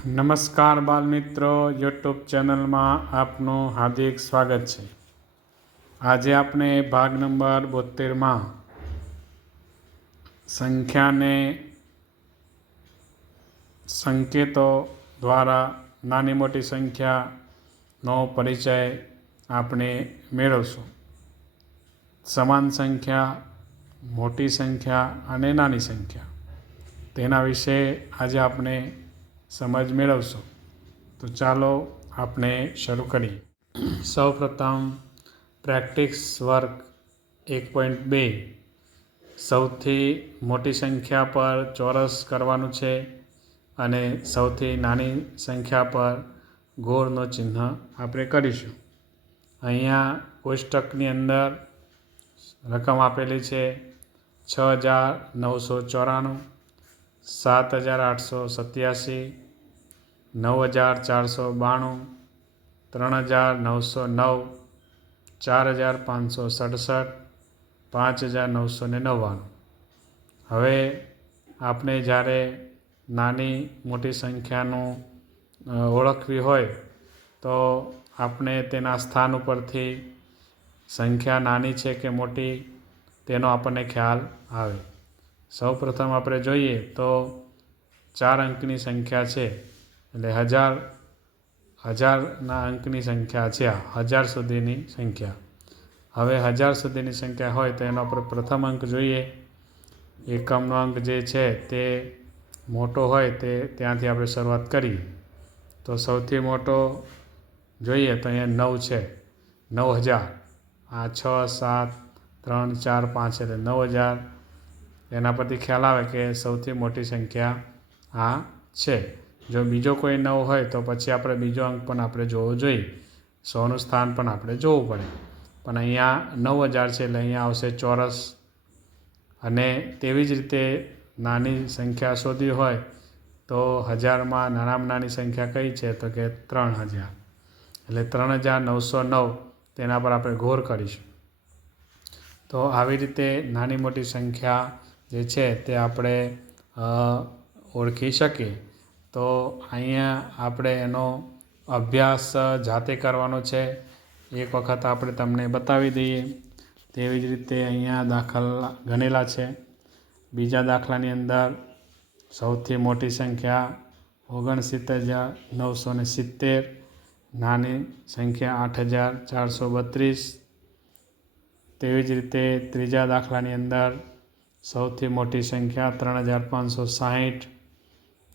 નમસ્કાર બાળમિત્રો, યુટ્યુબ ચેનલમાં આપનું હાર્દિક સ્વાગત છે. આજે આપણે ભાગ નંબર 72માં સંખ્યાને સંકેતો દ્વારા નાની મોટી સંખ્યાનો પરિચય આપણે મેળવશું. સમાન સંખ્યા, મોટી સંખ્યા અને નાની સંખ્યા, તેના વિશે આજે આપણે સમજ મેળવશું. તો ચાલો આપણે શરૂ કરીએ. સૌપ્રથમ પ્રેક્ટિસ વર્ક 1.2 સૌથી મોટી સંખ્યા પર ચોરસ કરવાનું છે અને સૌથી નાની સંખ્યા પર ગોળનો ચિહ્ન આપણે કરીશું. અહીંયા કોષ્ટકની અંદર રકમ આપેલી છે 6,994, 7,887, 9,492, 3,909, 4,567, 5,999. હવે આપણે જ્યારે નાની મોટી સંખ્યાનું ઓળખવી હોય તો આપણે તેના સ્થાન ઉપરથી સંખ્યા નાની છે કે મોટી તેનો આપણને ખ્યાલ આવે. સૌપ્રથમ આપણે જોઈએ તો 4 અંકની સંખ્યા છે, એટલે હજારના અંકની સંખ્યા છે. આ 1000 સુધીની સંખ્યા. હવે 1000 સુધીની સંખ્યા હોય તો એનો આપણે પ્રથમ અંક જોઈએ. એકમનો અંક જે છે તે મોટો હોય તે ત્યાંથી આપણે શરૂઆત કરીએ. તો સૌથી મોટો જોઈએ તો અહીંયા 9 છે, 9000. આ 6, 7, 3, 4, 5 એટલે 9000. એના પરથી ખ્યાલ આવે કે સૌથી મોટી સંખ્યા આ છે. જો બીજો કોઈ 9 હોય તો પછી આપણે બીજો અંક પણ આપણે જોવો જોઈએ. 100નું સ્થાન પણ આપણે જોવું પડે. પણ અહીંયા 9000 છે એટલે અહીંયા આવશે ચોરસ. અને તેવી જ રીતે નાની સંખ્યા શોધવી હોય તો 1000માં નાનામાં નાની સંખ્યા કઈ છે તો કે 3000. એટલે 3909 તેના પર આપણે ગોળ કરીશું. તો આવી રીતે નાની મોટી સંખ્યા જે છે તે આપણે ઓળખી શકીએ. તો અહીંયા આપણે એનો અભ્યાસ જાતે કરવાનો છે. એક વખત આપણે તમને બતાવી દઈએ. તેવી જ રીતે અહીંયા દાખલા ગણેલા છે. બીજા દાખલાની અંદર સૌથી મોટી સંખ્યા 69,970, નાની સંખ્યા 8,432. તેવી જ રીતે ત્રીજા દાખલાની અંદર સૌથી મોટી સંખ્યા 3,560,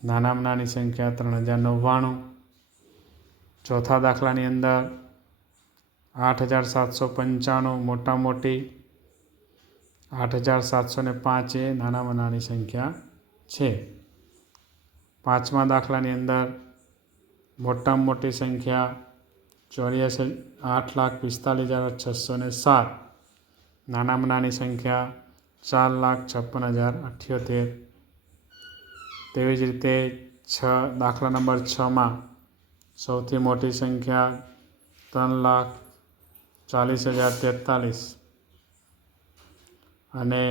નાનામાં નાની સંખ્યા 3,099. ચોથા દાખલાની અંદર 8,795 મોટા મોટી, 8,705 એ નાનામાં નાની સંખ્યા છે. પાંચમા દાખલાની અંદર મોટામાં મોટી સંખ્યા 8,45,607, નાનામાં નાની સંખ્યા 4,56,078. તેવી જ રીતે દાખલા નંબર 6માં સૌથી મોટી સંખ્યા 3,40,043 અને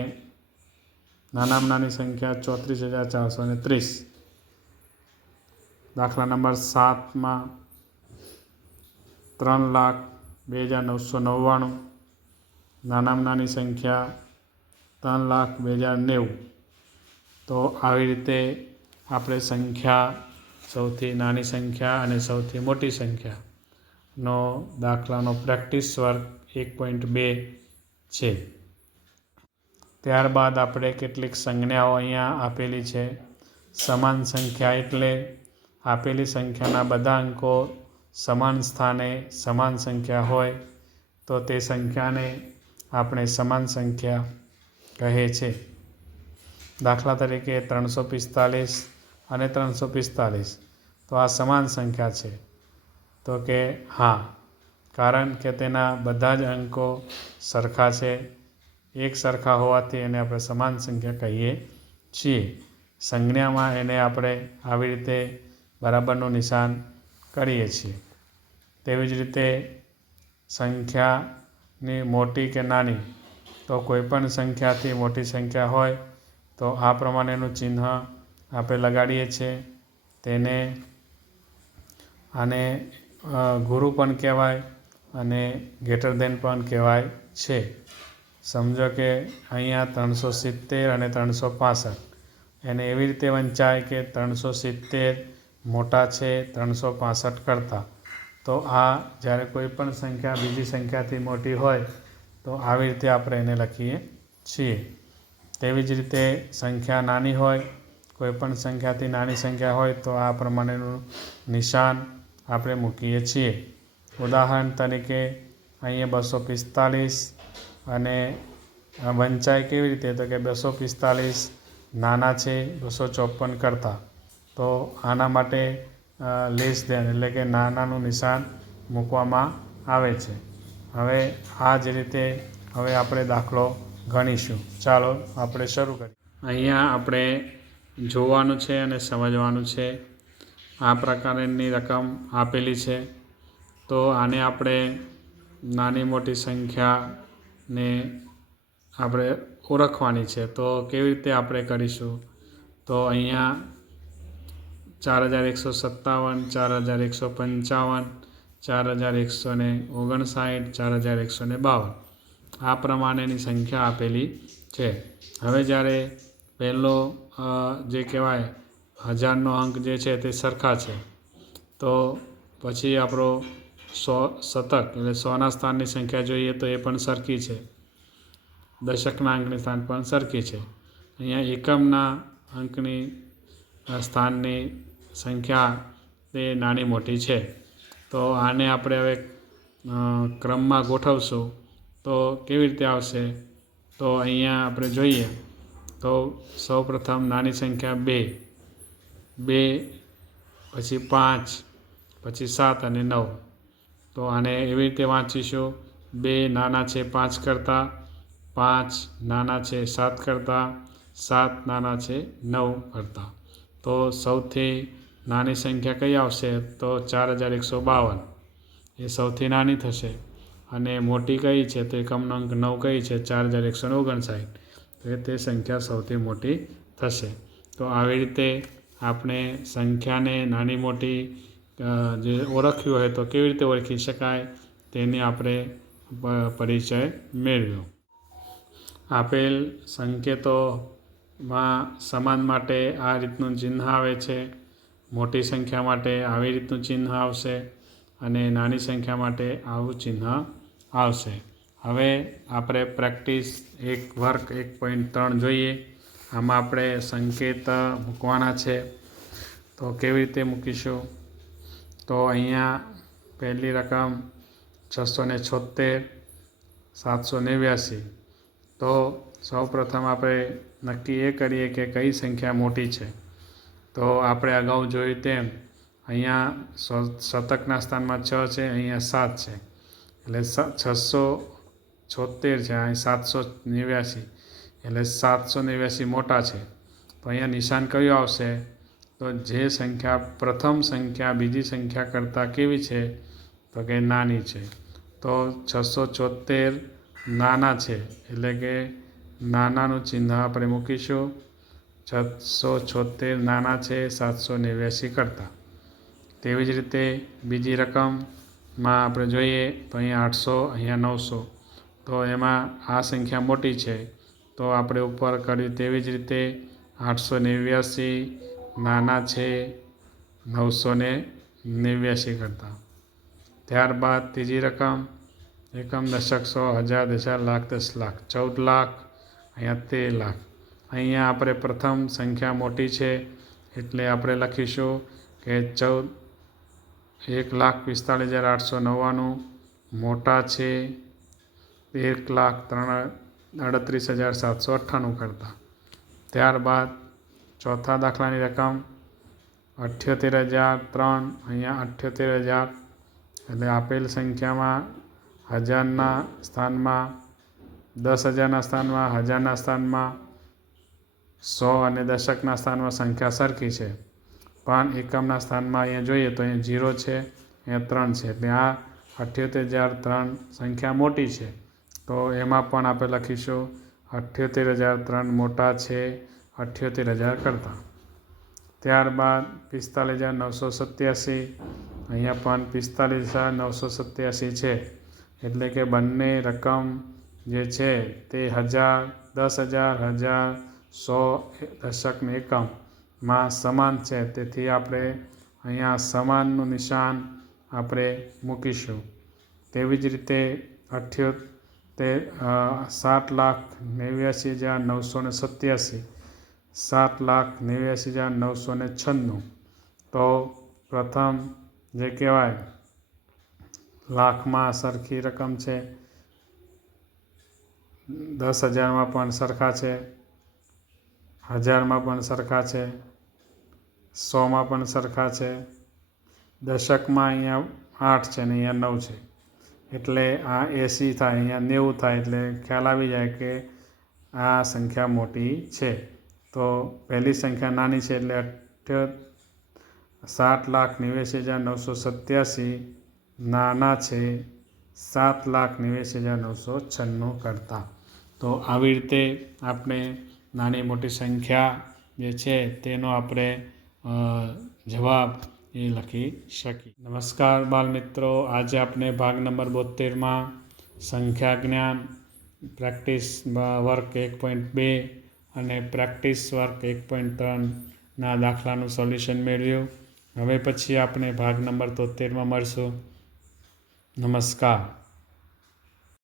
નાનામાં નાની સંખ્યા 34,430. દાખલા નંબર 7માં 3,02,999, નાનામાં નાની સંખ્યા 3,02,090. તો આવી રીતે આપણે સંખ્યા, સૌથી નાની સંખ્યા અને સૌથી મોટી સંખ્યાનો દાખલાનો પ્રેક્ટિસ વર્ક 1.2 છે. ત્યારબાદ આપણે કેટલીક સંજ્ઞાઓ અહીંયા આપેલી છે. સમાન સંખ્યા એટલે આપેલી સંખ્યાના બધા અંકો સમાન સ્થાને સમાન સંખ્યા હોય તો તે સંખ્યાને આપણે સમાન સંખ્યા કહે છે. દાખલા તરીકે 345 અને 345, તો આ સમાન સંખ્યા છે. તો કે હા, કારણ કે તેના બધા જ અંકો સરખા છે. એક સરખા હોવાથી એને આપણે સમાન સંખ્યા કહીએ છીએ. સંજ્ઞામાં એને આપણે આવી રીતે બરાબરનું નિશાન કરીએ છીએ. તેવી જ રીતે સંખ્યાની મોટી કે નાની, તો કોઈપણ સંખ્યાથી મોટી સંખ્યા હોય તો આ પ્રમાણેનું ચિહ્ન આપણે લગાડીએ છીએ. તેને આને ગુરુ પણ કહેવાય અને ગ્રેટર ધેન પણ કહેવાય છે. સમજો કે અહીંયા 370 અને 365 એને એવી રીતે વંચાય કે 370 મોટા છે 365 કરતાં. તો આ જ્યારે કોઈ પણ સંખ્યા બીજી સંખ્યાથી મોટી હોય તો આવી રીતે આપણે એને લખીએ છીએ. તેવી જ રીતે સંખ્યા નાની હોય, કોઈ પણ સંખ્યાથી નાની સંખ્યા હોય તો આ પ્રમાણેનું નિશાન આપણે મૂકીએ છીએ. ઉદાહરણ તરીકે અહીંયા 245 અને વંચાય કેવી રીતે તો કે 245 નાના છે 254 કરતાં. તો આના માટે લેસ ધેન એટલે કે નાનાનું નિશાન મૂકવામાં આવે છે. હવે આ જ રીતે હવે આપણે દાખલો ગણીશું. ચાલો આપણે શરૂ કરીએ. અહીંયા આપણે જોવાનું છે અને સમજવાનું છે. આ પ્રકારની રકમ આપેલી છે તો આને આપણે નાની મોટી સંખ્યાને આપણે ઓળખવાની છે. તો કેવી રીતે આપણે કરીશું? તો અહીંયા 4157, 4155, 4159, 4152 આ પ્રમાણેની સંખ્યા આપેલી છે. હવે જ્યારે પહેલો જે કહેવાય 1000નો અંક જે છે તે સરખા છે તો પછી આપણો શતક એટલે 100ના સ્થાનની સંખ્યા જોઈએ તો એ પણ સરખી છે. દશકના અંકની સ્થાન પણ સરખી છે. અહીંયા એકમના અંકની સ્થાનની સંખ્યા તે નાની મોટી છે. તો આને આપણે હવે ક્રમમાં ગોઠવશું તો કેવી રીતે આવશે? તો અહીંયા આપણે જોઈએ તો સૌપ્રથમ નાની સંખ્યા 2, પછી 5, પછી 7 અને 9. તો આને એવી રીતે વાંચીશું: 2 નાના છે 5 કરતાં, 5 નાના છે 7 કરતાં, 7 નાના છે 9 કરતાં. તો સૌથી નાની સંખ્યા કઈ આવશે? તો 4152 એ સૌથી નાની થશે. અને મોટી કઈ છે? તો એકમનો અંક 9 કઈ છે? 4159. તો તે સંખ્યા સૌથી મોટી થશે. તો આવી રીતે આપણે સંખ્યાને નાની મોટી જે ઓળખ્યું હોય તો કેવી રીતે ઓળખી શકાય તેની આપણે પરિચય મેળવ્યો. આપેલ સંકેતોમાં સમાન માટે આ રીતનું ચિહ્ન આવે છે. મોટી સંખ્યા માટે આવી રીતનું ચિહ્ન આવશે અને નાની સંખ્યા માટે આવું ચિહ્ન આવશે. હવે આપણે પ્રેક્ટિસ વર્ક 1.3 જોઈએ. આમાં આપણે સંકેત મૂકવાના છે. તો કેવી રીતે મૂકીશું? તો અહીંયા પહેલી રકમ 676, 789. તો સૌપ્રથમ આપણે નક્કી એ કરીએ કે કઈ સંખ્યા મોટી છે. તો આપણે અગાઉ જોયું તેમ અહીંયા શતકના સ્થાનમાં 6 છે, અહીંયા 7 છે. એટલે 676 છે, અહીં 789 એટલે 789 મોટા છે. તો અહીંયા નિશાન કયું આવશે? તો જે સંખ્યા પ્રથમ સંખ્યા બીજી સંખ્યા કરતાં કેવી છે? તો કે નાની છે. તો 676 નાના છે એટલે કે નાનાનું ચિહ્ન આપણે મૂકીશું. 676 નાના છે 789 કરતાં. તેવી જ રીતે બીજી રકમમાં આપણે જોઈએ તો અહીંયા 800, અહીંયા 900. તો એમાં આ સંખ્યા મોટી છે તો આપણે ઉપર કર્યું તેવી જ રીતે 889 નાના છે 989 કરતાં. ત્યારબાદ ત્રીજી રકમ એકમ, દશક, 100, 1000, 1000, લાખ, 10 લાખ, 14 લાખ, અહીંયા 13 લાખ. અહીંયા આપણે પ્રથમ સંખ્યા મોટી છે એટલે આપણે લખીશું કે 1,45,899 મોટા છે 1,38,798 કરતાં. ત્યારબાદ ચોથા દાખલાની રકમ 78,003, અહીંયા 78,000 એટલે આપેલ સંખ્યામાં હજારના સ્થાનમાં 10,000ના સ્થાનમાં 1000ના સ્થાનમાં 100 અને દશકના સ્થાનમાં સંખ્યા સરખી છે પણ એકમના સ્થાનમાં અહીંયા જોઈએ તો અહીંયા 0 છે, અહીંયા 3 છે. એટલે આ 78,003 સંખ્યા મોટી છે. તો એમાં પણ આપણે લખીશું 78,003 મોટા છે 78,000 કરતાં. ત્યારબાદ 45,987, અહીંયા પણ 45,987 છે. એટલે કે બંને રકમ જે છે તે 1000, 10,000, 1000, 100 દશક ને એકમમાં સમાન છે. તેથી આપણે અહીંયા સમાનનું નિશાન આપણે મૂકીશું. તેવી જ રીતે 7,89,987, 7,89,996. તો પ્રથમ જે કહેવાય લાખમાં સરખી રકમ છે, 10,000માં પણ સરખા છે, 1000માં પણ સરખા છે, 100માં પણ સરખા છે, દશકમાં અહીંયા 8 છે અને અહીંયા 9 છે. એટલે આ 80 થાય, અહીંયા 90 થાય. એટલે ખ્યાલ આવી જાય કે આ સંખ્યા મોટી છે. તો પહેલી સંખ્યા નાની છે એટલે 7,89,987 નાના છે 7,89,996 કરતાં. તો આવી રીતે આપણે નાની મોટી સંખ્યા જે છે તેનો આપણે જવાબ એ લખી શકીએ. નમસ્કાર બાળ મિત્રો, આજે આપણે ભાગ નંબર 72માં સંખ્યા જ્ઞાન પ્રેક્ટિસ વર્ક 1.2 અને પ્રેક્ટિસ વર્ક 1.3ના દાખલાનું સોલ્યુશન મેળવ્યું. હવે પછી આપણે ભાગ નંબર 73માં મળશું. નમસ્કાર.